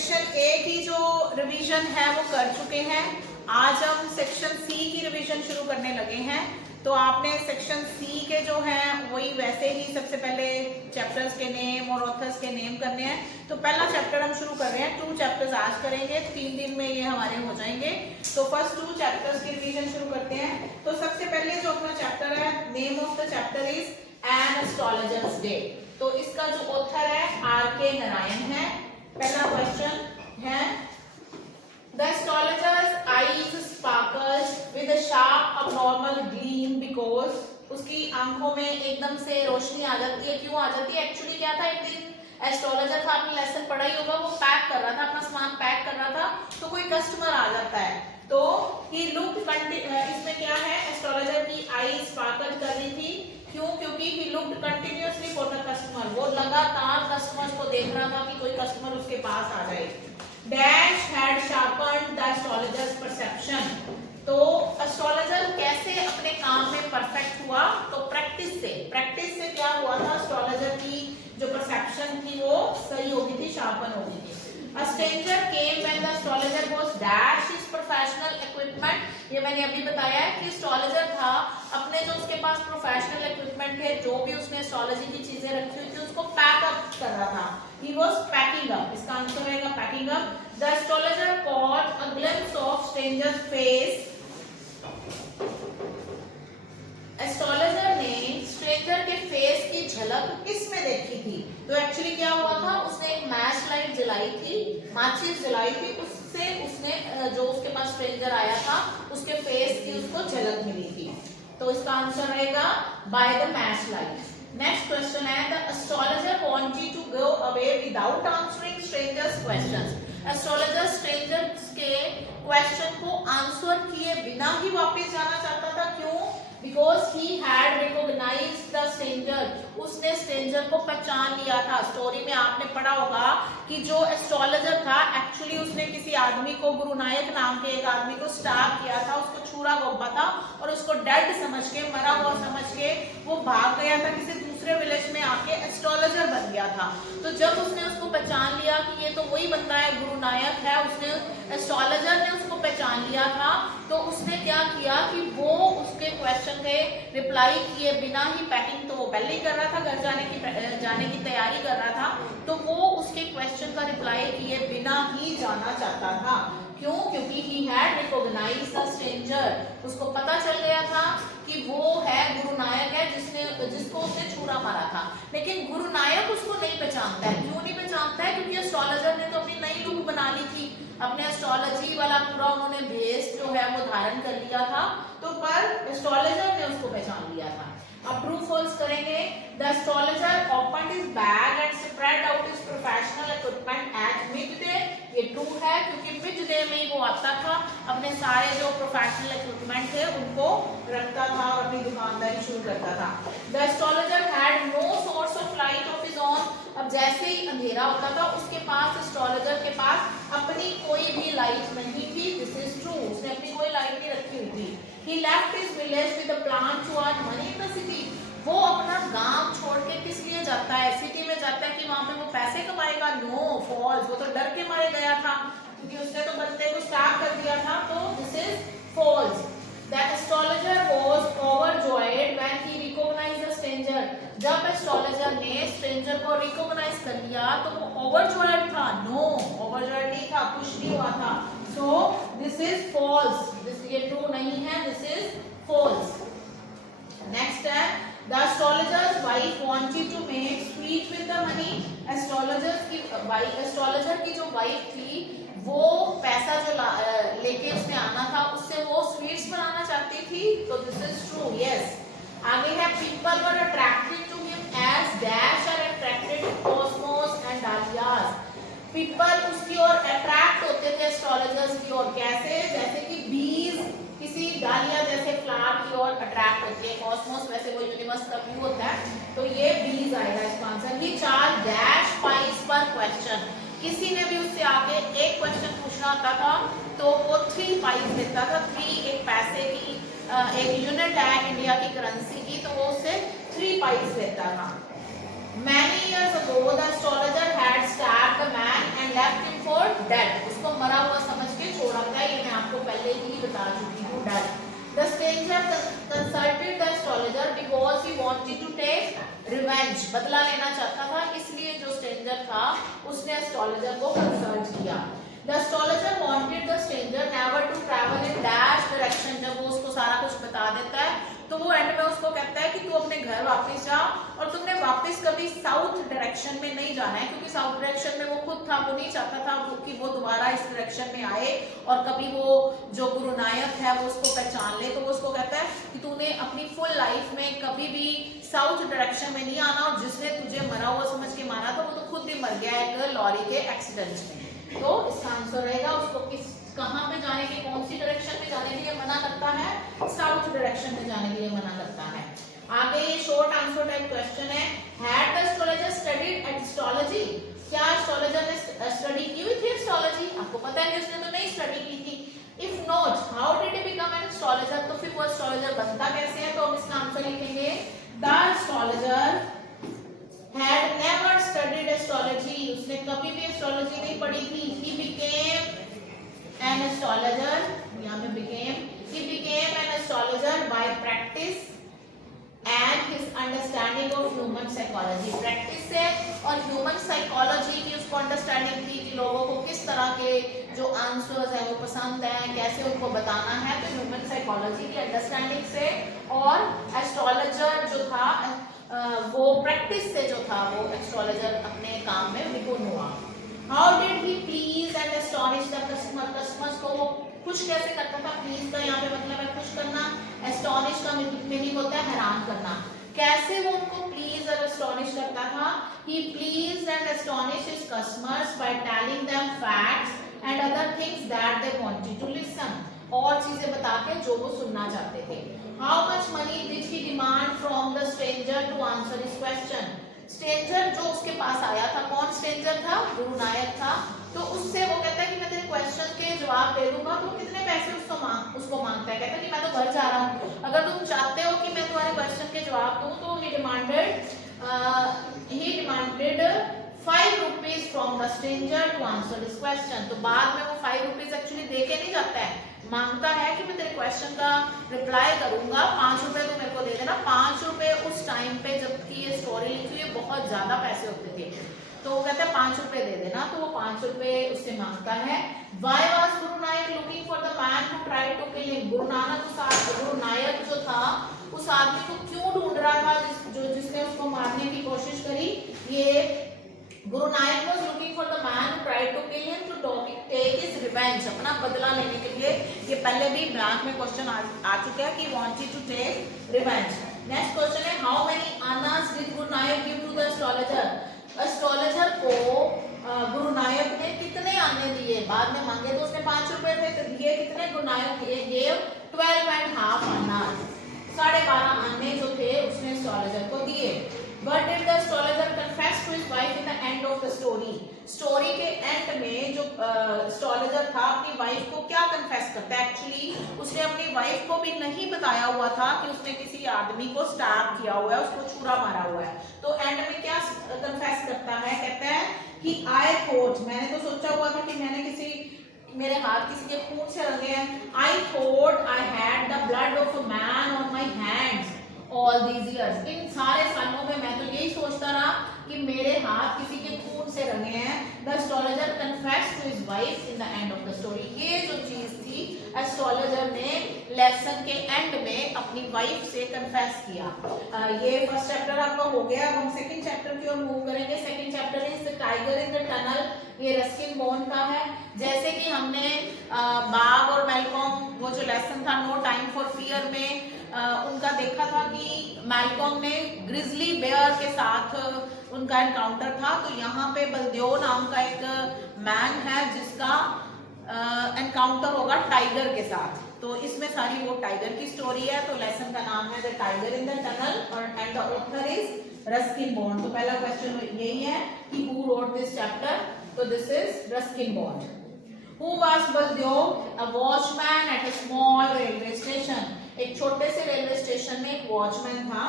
Section A की जो revision है वो कर चुके हैं। आज हम सेक्शन सी की रिवीजन शुरू करने लगे हैं। तो आपने सेक्शन सी के जो हैं वही वैसे ही सबसे पहले चैप्टर्स के नेम और ऑथर्स के नेम करने हैं। तो पहला चैप्टर हम शुरू कर रहे हैं। 2 चैप्टर्स आज करेंगे, 3 दिन में ये हमारे हो जाएंगे। तो फर्स्ट 2 चैप्टर्स की रिवीजन शुरू करते हैं। तो सबसे पहले जो अपना चैप्टर है, name of the chapter is an astrologers day. तो इसका जो ऑथर है आर.के. नारायण है। पहला क्वेश्चन है, The astrologer's eyes sparkles with a sharp abnormal gleam because उसकी आंखों में एकदम से रोशनी आ जाती है। क्यों आ जाती है? एक्चुअली क्या था, एक दिन एस्ट्रोलॉजर था, आपने लेसन पढ़ा ही होगा, वो पैक कर रहा था, अपना सामान पैक कर रहा था, तो कोई कस्टमर आ जाता है। तो he looked इसमें क्या है, एस्ट्रोलॉजर की आई स्पार्कल कर रही थी। क्यों? क्योंकि he looked continuously for the customer, वो लगातार कस्टमर्स को देख रहा था कि कोई कस्टमर उसके पास आ जाए। Dash had sharpened the astrologer's perception. तो एस्ट्रोलॉजर कैसे अपने काम में परफेक्ट हुआ? तो प्रैक्टिस से क्या हुआ था, एस्ट्रोलॉजर की जो परसेप्शन थी वो सही होगी थी, शार्पन होगी थी। A stranger came when the astrologer was dash his professional equipment. ये मैंने अभी बताया है कि एस्ट्रोलॉजर था, अपने जो उसके पास प्रोफेशनल इक्विपमेंट थे, जो भी उसने एस्ट्रोलॉजी की चीजें रखी हुई थी, उसको पैक अप कर रहा था। He was packing up. इसका आंसर रहेगा packing up. The astrologer caught a glimpse of stranger's face. Astrologer ने स्ट्रेंजर के फेस की झलक किसमें देखी थी? तो एक्चुअली क्या हुआ था, उसने एक मैच लाइट जलाई थी, माचिस जलाई थी, उससे उसने जो उसके पास स्ट्रेंजर आया था उसके फेस की उसको झलक मिली थी। तो इसका आंसर रहेगा by the match light. Next question है, the astrologer wanted to go away without answering strangers questions. Astrologer strangers के क्वेश्चन को आंसर किए बिना ही वापस जाना चाहता था। क्यों? Because he had recognized the stranger. उसने स्ट्रेंजर को पहचान लिया था। स्टोरी में आपने पढ़ा होगा कि जो एस्ट्रोलॉजर था एक्चुअली उसने किसी आदमी को, गुरु नायक नाम के एक आदमी को स्टार किया था, उसको छुरा गोपा था और उसको डेड समझ के, मरा हुआ समझ के वो भाग गया था, किसी दूसरे विलेज में आके एस्ट्रोलॉजर बन गया था। तो जब उसने उसको पहचान लिया कि ये तो वही बंदा है, गुरु नायक है, उसने एस्ट्रोलॉजर ने उसको पहचान लिया था, तो उसने क्या किया कि वो उसके क्वेश्चन के रिप्लाई किए बिना ही, पैकिंग तो वो पहले ही कर रहा था, घर जाने की तैयारी कर रहा था, तो वो उसके क्वेश्चन का रिप्लाई किए बिना ही जाना चाहता था। क्यों? क्योंकि he had recognized the stranger. उसको पता चल गया था कि वो है गुरु नायक है, जिसको उसने छुरा मारा था। लेकिन गुरु नायक उसको नहीं पहचानता है। क्यों नहीं पहचानता है? क्योंकि एस्ट्रोलॉजर ने तो अपनी नई लुक बना ली थी, अपने एस्ट्रोलॉजी वाला पूरा उन्होंने भेष जो है वो धारण कर लिया था, तो पर एस्ट्रोलॉजर ने उसको पहचान लिया था। अब ट्रू फॉल्स करेंगे। The astrologer opened his bag and spread out his professional equipment at midday. ये ट्रू है क्योंकि मिडडे में ही वो आता था, अपने सारे जो प्रोफेशनल इक्विपमेंट थे उनको रखता था और अपनी दुकानदारी शुरू करता था। The astrologer had no source of light of his own. अब जैसे ही अंधेरा होता था उसके पास, एस्ट्रोलॉजर के पास अपनी कोई भी लाइट नहीं थी। दिस इज ट्रू, उसने अपनी कोई लाइट नहीं रखी हुई थी। He left his village with a plan to earn money in the city. वो अपना गांव छोड़ के किस लिए जाता है? सिटी में जाता है कि वहां पे वो पैसे कमाएगा? No, false. वो तो डर के मारे गया था क्योंकि उसने तो बंदे को स्टार्ट कर दिया था। तो this is false. The astrologer was overjoyed when he recognized the stranger. जब एस्ट्रोलॉजर ने स्ट्रेंजर को रिकॉग्नाइज कर लिया तो वो ओवरजॉयड था? नो, ओवरजॉयड नहीं था, खुश नहीं हुआ था। So this is false. ये ट्रू नहीं है, this is false. Next है, the astrologer's wife wanted to make sweet with the money. Astrologer की जो वाइफ थी वो पैसा जो लेके उसने आना था, उससे वो स्वीट्स बनाना चाहती थी। तो दिस इज ट्रू, यस। आगे है, people were attracted to him as dash are attracted to cosmos and dahlias. People उसकी ओर अट्रैक्ट होते थे एस्ट्रोलॉजर्स की ओर। कैसे? जैसे कि बीज किसी डालिया जैसे फ्लावर की ओर अट्रैक्ट होती है। कॉस्मोस वैसे वो यूनिवर्स का व्यू होता है, तो ये बीज आएगा इसका आंसर। ही चार्ज डैश पाइस पर क्वेश्चन। किसी ने भी उससे आगे एक क्वेश्चन पूछना होता था तो वो 3 पाइस देता था। 3 एक पैसे की एक यूनिट है इंडिया की करेंसी की, तो वो उससे 3 पाइस देता था। Many years ago, the astrologer had stabbed the man and left him for stranger consulted the astrologer because he wanted to take revenge, बदला लेना चाहता था, इसलिए जो stranger था उसने astrologer को consult किया. The astrologer wanted the stranger never to travel in dash direction. जब वो उसको सारा कुछ बता देता है तो वो एंड में उसको कहता है कि तू अपने घर वापस जा और तुमने वापस कभी साउथ डायरेक्शन में नहीं जाना है, क्योंकि साउथ डायरेक्शन में वो खुद था, वो नहीं चाहता था कि वो दोबारा इस डायरेक्शन में आए और कभी वो जो गुरु नायक है वो उसको पहचान ले. तो वो उसको कहता है कि तूने अपनी फुल लाइफ में कभी भी साउथ डायरेक्शन में नहीं आना, और जिसने तुझे मरा हुआ समझ के मारा था वो तो खुद भी मर गया एक लॉरी के एक्सीडेंट में. तो इसका आंसर रहेगा उसको किस कहां पे जाने के, कौन सी डायरेक्शन में जाने के लिए मना करता है, साउथ डायरेक्शन में जाने के लिए मना करता है. आगे ये शॉर्ट आंसर टाइप क्वेश्चन है. Had the astrologer studied astrology? क्या एस्ट्रोलॉजर ने स्टडी की हुई थी एस्ट्रोलॉजी? आपको पता है कि उसने तो नहीं स्टडी की थी. If not how did he become an astrologer? तो फिर वो एस्ट्रोलॉजर बनता कैसे है? तो हम इसका आंसर लिखेंगे the astrologer had never studied astrology. उसने कभी भी एस्ट्रोलॉजी नहीं पढ़ी थी. He became an astrologer. यहाँ पे he became an astrologer by practice and his understanding of human psychology. Practice से और human psychology की उसको understanding थी कि लोगों को किस तरह के जो answers हैं वो पसंद हैं, कैसे उनको बताना है. तो human psychology की understanding से और astrologer जो था वो प्रैक्टिस से जो था वो एस्ट्रोलॉजर अपने काम में निपुण हुआ. How did he please and astonish the customer? Customers को वो खुश कैसे करता था? प्लीज का यहाँ पे मतलब है खुश करना, एस्टोनिश का मीनिंग होता है हैरान करना. कैसे वो उनको प्लीज और एस्टोनिश करता था? He please and astonish his customers by telling them facts and other things that they wanted to listen. और चीजें बता के जो वो सुनना चाहते थे. How much money did he demand from the stranger to answer his question? Stranger जो उसके पास आया था, कौन stranger था? गुरु नायक था. तो उससे वो कहता है कि मैं तेरे क्वेश्चन के जवाब दे दूंगा. तो कितने पैसे उसको मांगता है? कहता है कि मैं तो घर जा रहा हूँ, अगर तुम चाहते हो कि मैं तुम्हारे क्वेश्चन के जवाब दूं तो he demanded 5 rupees from the stranger to answer this question. तो बाद में वो 5 rupees एक्चुअली दे के नहीं जाता है, मांगता है कि मैं तेरे क्वेश्चन का रिप्लाई करूंगा, 5 रुपए तो मेरे को दे देना. 5 रुपए उस टाइम पे जबकि ये स्टोरी लिखी हुई बहुत ज्यादा पैसे होते थे, तो वो कहता है 5 रुपए दे देना. तो वो 5 रुपए उससे मांगता है. Why was Guru Nayak looking for the man who tried to kill him? गुरु नायक जो था उस आदमी को क्यों ढूंढ रहा था जिसने उसको मारने की कोशिश करी? ये गुरु नायक was looking for the man who tried to kill him to take his revenge, अपना बदला लेने के लिए. ये पहले भी ब्लैंक में क्वेश्चन आ चुका है कि wanted to take revenge. Next question है how many annas did Guru Nayak give to the astrologer? Astrologer को गुरु नायक ने कितने आने दिए? बाद में मांगे तो उसने 5 रुपए थे, तो दिए कितने? गुरु नायक gave 12.5 annas. 12.5 आने जो थे उसने एस्ट्रोलॉजर को दिए. What did the astrologer confess to his wife in the end of the story? Story के एंड में जो एस्ट्रोलॉजर था अपनी वाइफ को क्या कन्फेस करता है? एक्चुअली उसने अपनी वाइफ को भी नहीं बताया हुआ था कि उसने किसी आदमी को स्टैब किया हुआ है, उसको छुरा मारा हुआ है. तो एंड में क्या कन्फेस करता है? कहता है कि I thought, मैंने तो सोचा हुआ था कि मेरे हाथ किसी के खून से रंगे हैं. I thought I had the blood of a man on my hands all these years. इन सारे सालों में मैं तो यही सोचता रहा कि मेरे हाथ किसी के खून से रंगे हैं. The astrologer confessed to his wife in the end of the story. ये जो चीज थी एस्ट्रोलॉजर ने लेसन के एंड में अपनी वाइफ से कन्फेस किया. ये फर्स्ट चैप्टर आपका हो गया. अब हम सेकंड चैप्टर की ओर मूव करेंगे. Second chapter is the tiger in the tunnel. ये रस्किन बॉन्ड का है. जैसे कि हमने बाब और मैल्कॉम वो जो लेसन था नो टाइम फॉर फियर में उनका देखा था कि मैल्कॉम ने ग्रिजली बेयर के साथ उनका एनकाउंटर था. तो यहाँ पे बलदेव नाम का एक मैन है जिसका एनकाउंटर होगा टाइगर के साथ. तो इसमें सारी वो टाइगर की स्टोरी है. तो लेसन का नाम है the tiger in the tunnel और and the author is Ruskin Bond. तो पहला क्वेश्चन यही है कि हु रोट दिस चैप्टर? तो this is Ruskin Bond. Who was Baldev? A watchman at a small railway station. एक छोटे से रेलवे स्टेशन में एक वॉचमैन था.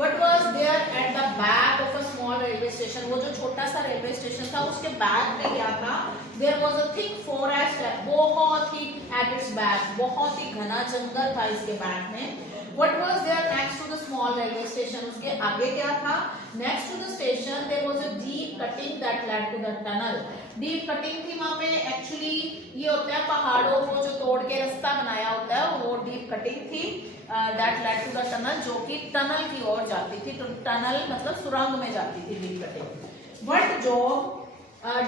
What was there at the back of a small railway station? वो जो छोटा सा रेलवे स्टेशन था था उसके बैक में क्या था, there was a thick forest, बहुत ही एट इट्स बैक, बहुत ही घना जंगल था इसके बैक में। What was there next to the small railway station? उसके आगे क्या था? Next to the station there was a deep cutting that led to the tunnel. Deep cutting थी वहाँ पे, एक्चुअली ये होता है पहाड़ों को जो तोड़ के रास्ता बनाया होता है, वो डीप कटिंग थी that led to the tunnel, जो कि टनल की ओर जाती थी। तो टनल मतलब सुरंग में जाती थी deep cutting. What job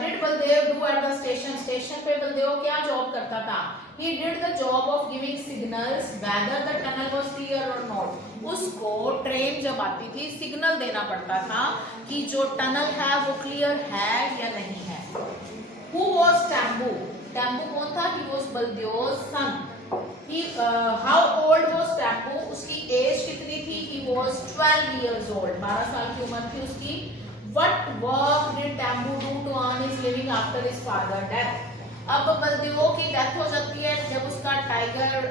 did Baldev do at the station? Station पे बलदेव क्या जॉब करता था? He did the job of giving signals whether the tunnel was clear or not. उसको ट्रेन जब आती थी सिग्नल देना पड़ता था कि जो टनल है वो क्लियर है या नहीं है। Who was Tambu? Tambu कौन था? He was Baldev's son. How old was Tambu? उसकी एज कितनी थी? He was 12 years old. 12 साल की उम्र थी उसकी। What work did Tambu do to earn his living after his father's death? अब बलदेवों की डेथ हो जाती है जब उसका टाइगर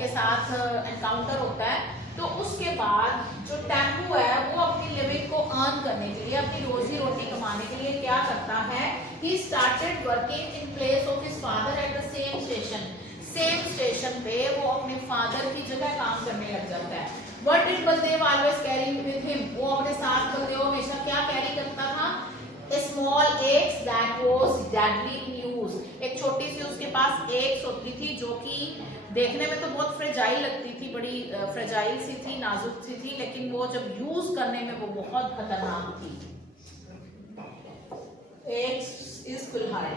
के साथ एनकाउंटर होता है, तो उसके बाद जो टैम्बू है वो अपनी लिविंग को अर्न करने के लिए, अपनी रोजी रोटी कमाने के लिए क्या करता है, he started working in place of his father at the same station. Same station पे वो अपने फादर की जगह काम करने लग जाता है। What did Baldev always carry with him? वो अपने साथ बलदेव हमेशा क्या कैरी करता था? A small axe that was deadly in use. एक छोटी सी उसके पास एक्स होती थी जो कि देखने में तो बहुत फ्रेजाइल लगती थी, बड़ी फ्रेजाइल सी थी, नाजुक सी थी, लेकिन वो जब यूज करने में वो बहुत खतरनाक थी। Axe is कुल्हाड़ी।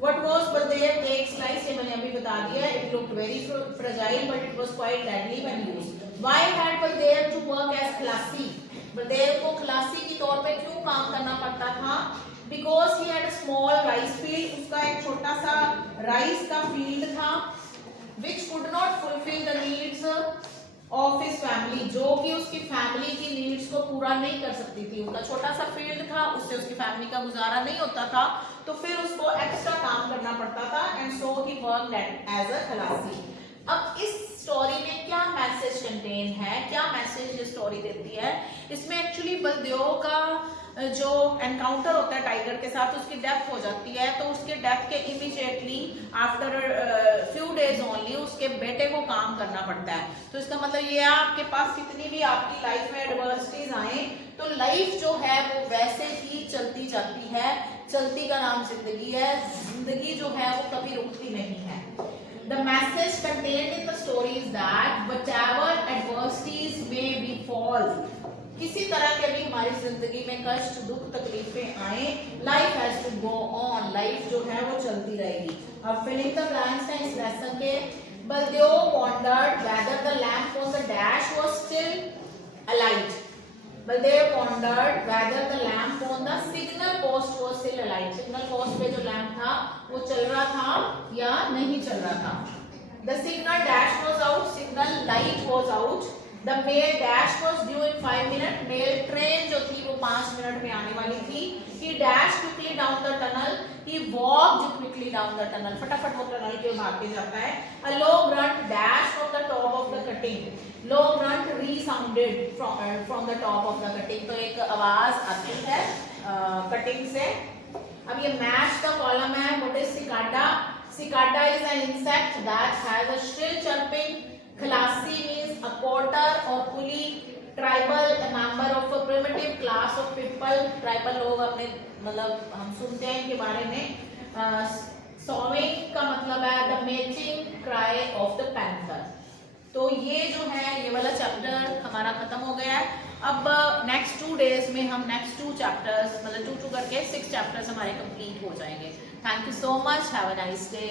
What was Baldev axe like? ये मैंने अभी बता दिया। It looked very fragile, but it was quite deadly when used. Why had Baldev to work as खलासी? बलदेव को खलासी के तौर पे क्यों काम करना पड़ता था? Because he had a small rice field. उसका एक छोटा सा राइस का फील्ड था, which could not fulfill the needs of his family, जो कि उसकी फैमिली की नीड्स को पूरा नहीं कर सकती थी। उनका छोटा सा फील्ड था, उससे उसकी फैमिली का गुजारा नहीं होता था, तो फिर उसको एक्स्ट्रा काम करना पड़ता था, and so he worked as a खलासी। अब इस स्टोरी में क्या मैसेज कंटेन है, क्या मैसेज ये स्टोरी देती है? इसमें एक्चुअली बलदेव का जो एनकाउंटर होता है टाइगर के साथ, उसकी डेथ हो जाती है, तो उसके डेथ के immediately after few days only उसके बेटे को काम करना पड़ता है। तो इसका मतलब ये है, आपके पास कितनी भी आपकी लाइफ में एडवर्सिटीज आए तो लाइफ जो है वो वैसे ही चलती जाती है। चलती का नाम जिंदगी है, जिंदगी जो है वो कभी रुकती नहीं है। The message contained in the story is that whatever adversities may befall, किसी तरह के भी हमारी जिंदगी में कष्ट, दुख, तकलीफें आए, life has to go on, life जो है वो चलती रहेगी। अब filling the blanks है इस लेसन के। Baldev wondered whether the lamp on the dash was still alight. Baldev wondered whether the lamp on the signal post was still alight. Signal post पे जो लैंप था वो चल रहा था या नहीं चल रहा था। The signal dash was out, signal light was out. The mail dash was due in 5 minutes. Mail train जो थी वो 5 मिनट में आने वाली थी। He dashed quickly down the tunnel. He walked quickly down the tunnel. फटाफट वो tunnel के भाग के जाता है। A low grunt dashed from the top of the cutting. Low grunt resounded from the top of the cutting. तो एक आवाज आती है कटिंग से। अब ये मैच का कॉलम है। What is cicada? Cicada is an insect that has a shrill chirping. Khalasi means a porter or pulley. Tribal, a member of a primitive class of people. Tribal लोग अपने मतलब हम सुनते हैं इनके बारे में। Sawing का मतलब है the mating cry of the panther. तो ये जो है ये वाला चैप्टर हमारा खत्म हो गया है। अब नेक्स्ट 2 डेज में हम नेक्स्ट 2 चैप्टर्स मतलब 2 करके 6 चैप्टर्स हमारे कंप्लीट हो जाएंगे। Thank you so much, have a nice day.